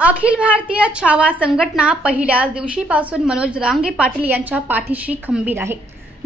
अखिल भारतीय छावा संघटना पहिल्याच दिवशीपासून मनोज जरांगे पाटील यांच्या पाठीशी खंबीर आहे।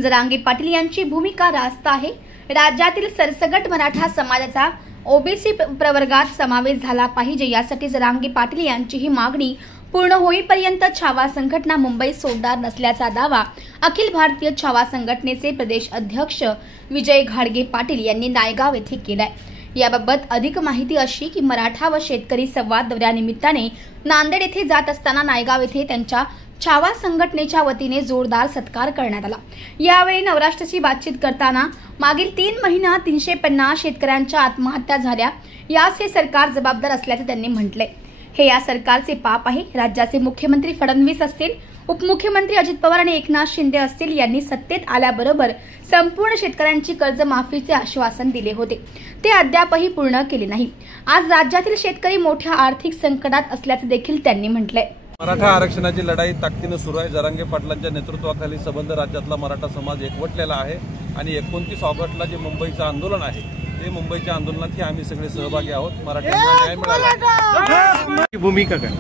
जरांगे पाटील यांची भूमिका रास्त आहे। राज्यातील सरसकट मराठा समाजाचा ओबीसी प्रवर्गात समावेश झाला पाहिजे, यासाठी जरांगे पाटील यांची ही मागणी पूर्ण होईपर्यंत छावा संघटना मुंबई सोडणार नसल्याचा दावा अखिल भारतीय छावा संघटनेचे प्रदेश अध्यक्ष विजय घाडगे पाटील यांनी नायगाव येथे केलाय। याबाबत अधिक माहिती अशी की मराठा व शेतकरी संवाद दौऱ्यानिमित्ताने नांदेड येथे जात असताना नायगाव येथे त्यांच्या छावा संघटनेच्या वतीने जोरदार सत्कार करण्यात आला। यावेळी नवराष्ट्राची बातचीत करताना मागील 3 महिन्यात 350 शेतकऱ्यांच्या आत्महत्या झाल्या, यास हे सरकार जबाबदार असल्याचे त्यांनी म्हटले। हे या सरकारचे पाप आहे। राज्याचे मुख्यमंत्री फडणवीस असतील, उपमुख्यमंत्री अजित पवार आणि एकनाथ शिंदे असतील यांनी सत्तेत आल्याबरोबर संपूर्ण शेतकऱ्यांची कर्जमाफीचे आश्वासन दिले होते, ते अद्यापही पूर्ण केले नाही। आज राज्यातील शेतकरी मोठ्या आर्थिक संकटात असल्याचे देखील त्यांनी म्हटले। मराठा आरक्षणाची लढाई ताकदीने सुरू आहे। जरांगे पाटलांच्या नेतृत्वाखाली संबंध राज्यातला मराठा समाज एकवटलेला आहे आणि 29 ऑगस्टला जे मुंबईचं आंदोलन आहे ते मुंबईच्या आंदोलनात आम्ही सगळे सहभागी आहोत। मराठ्यांना न्याय मिळाला। भूमिका काय?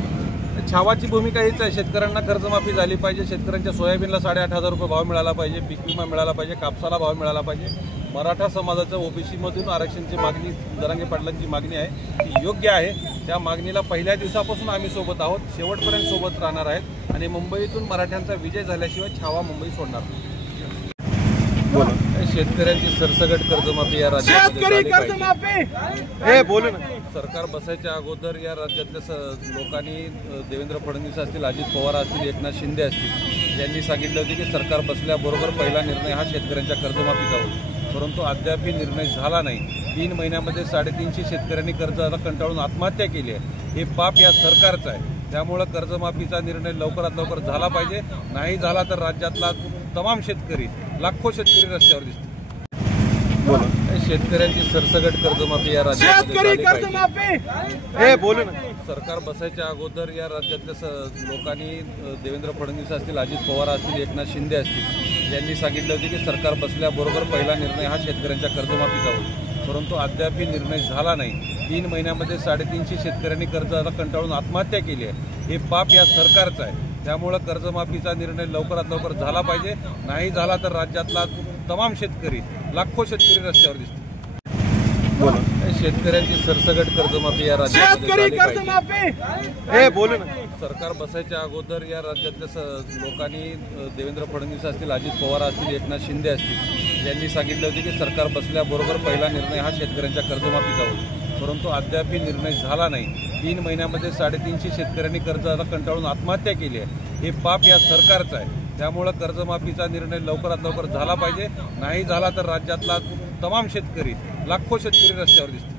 छावाची भूमिका हीच आहे, शेतकऱ्यांना कर्जमाफी झाली पाहिजे, शेतकऱ्यांच्या सोयाबीनला 8,500 रुपये भाव मिळाला पाहिजे, पीक विमा मिळाला पाहिजे, कापसाला भाव मिळाला पाहिजे। मराठा समाजाच्या ओबीसी मधून आरक्षणाची मागणी जरांगे पाटलांची मागणी आहे ती योग्य आहे। त्या मागणीला पहिल्या दिवसापासून आम्ही सोबत आहोत, शेवटपर्यंत सोबत राहणार आहेत आणि मुंबईतून मराठ्यांचा विजय झाल्याशिवाय छावा मुंबई सोडणार नाही। शेतकऱ्यांची सरसकट कर्जमाफी या राज्यात बोलू ना। सरकार बसायच्या अगोदर या राज्यातल्या लोकांनी देवेंद्र फडणवीस असतील, अजित पवार असतील, एकनाथ शिंदे असतील यांनी सांगितले होते की सरकार बसल्याबरोबर पहिला निर्णय हा शेतकऱ्यांच्या कर्जमाफीचा होईल, परंतु अद्यापही निर्णय झाला नाही। 3 महिन्यामध्ये 350 शेतकऱ्यांनी कर्जाला कंटाळून आत्महत्या केली आहे। हे पाप या सरकारचं आहे। त्यामुळे कर्जमाफीचा निर्णय लवकरात लवकर झाला पाहिजे। नाही झाला तर राज्यातला तमाम शेतकरी, लाखो शेतकरी रस्त्यावर दिसतील। शेतकऱ्यांची सरसकट कर्जमाफी या राज्यात बोलू ना। सरकार बसायच्या अगोदर या राज्यातल्या लोकांनी देवेंद्र फडणवीस असतील, अजित पवार असतील, एकनाथ शिंदे असतील यांनी सांगितले होते की सरकार बसल्याबरोबर पहिला निर्णय हा शेतकऱ्यांच्या कर्जमाफीचा होईल, परंतु अद्यापही निर्णय झाला नाही। 3 महिन्यामध्ये 350 शेतकऱ्यांनी कर्जाला कंटाळून आत्महत्या केली आहे। हे पाप या सरकारचं आहे। त्यामुळे कर्जमाफीचा निर्णय लवकरात लवकर झाला पाहिजे। नाही झाला तर राज्यातला तमाम शेतकरी, लाखो शेतकरी रस्त्यावर दिसतील। शेतकऱ्यांची सरसकट कर्जमाफी या राज्यात बोलू ना। सरकार बसायच्या अगोदर या राज्यातल्या लोकांनी देवेंद्र फडणवीस असतील, अजित पवार असतील, एकनाथ शिंदे असतील यांनी सांगितले होते की सरकार बसल्याबरोबर पहिला निर्णय हा शेतकऱ्यांच्या कर्जमाफीचा होईल, परंतु अद्यापही निर्णय झाला नाही। 3 महिन्यामध्ये 350 शेतकऱ्यांनी कर्जाला कंटाळून आत्महत्या केली आहे। हे पाप या सरकारचं आहे। त्यामुळे कर्जमाफीचा निर्णय लवकरात लवकर झाला पाहिजे। नाही झाला तर राज्यातला तमाम शेतकरी, लाखो शेतकरी रस्त्यावर दिसतील।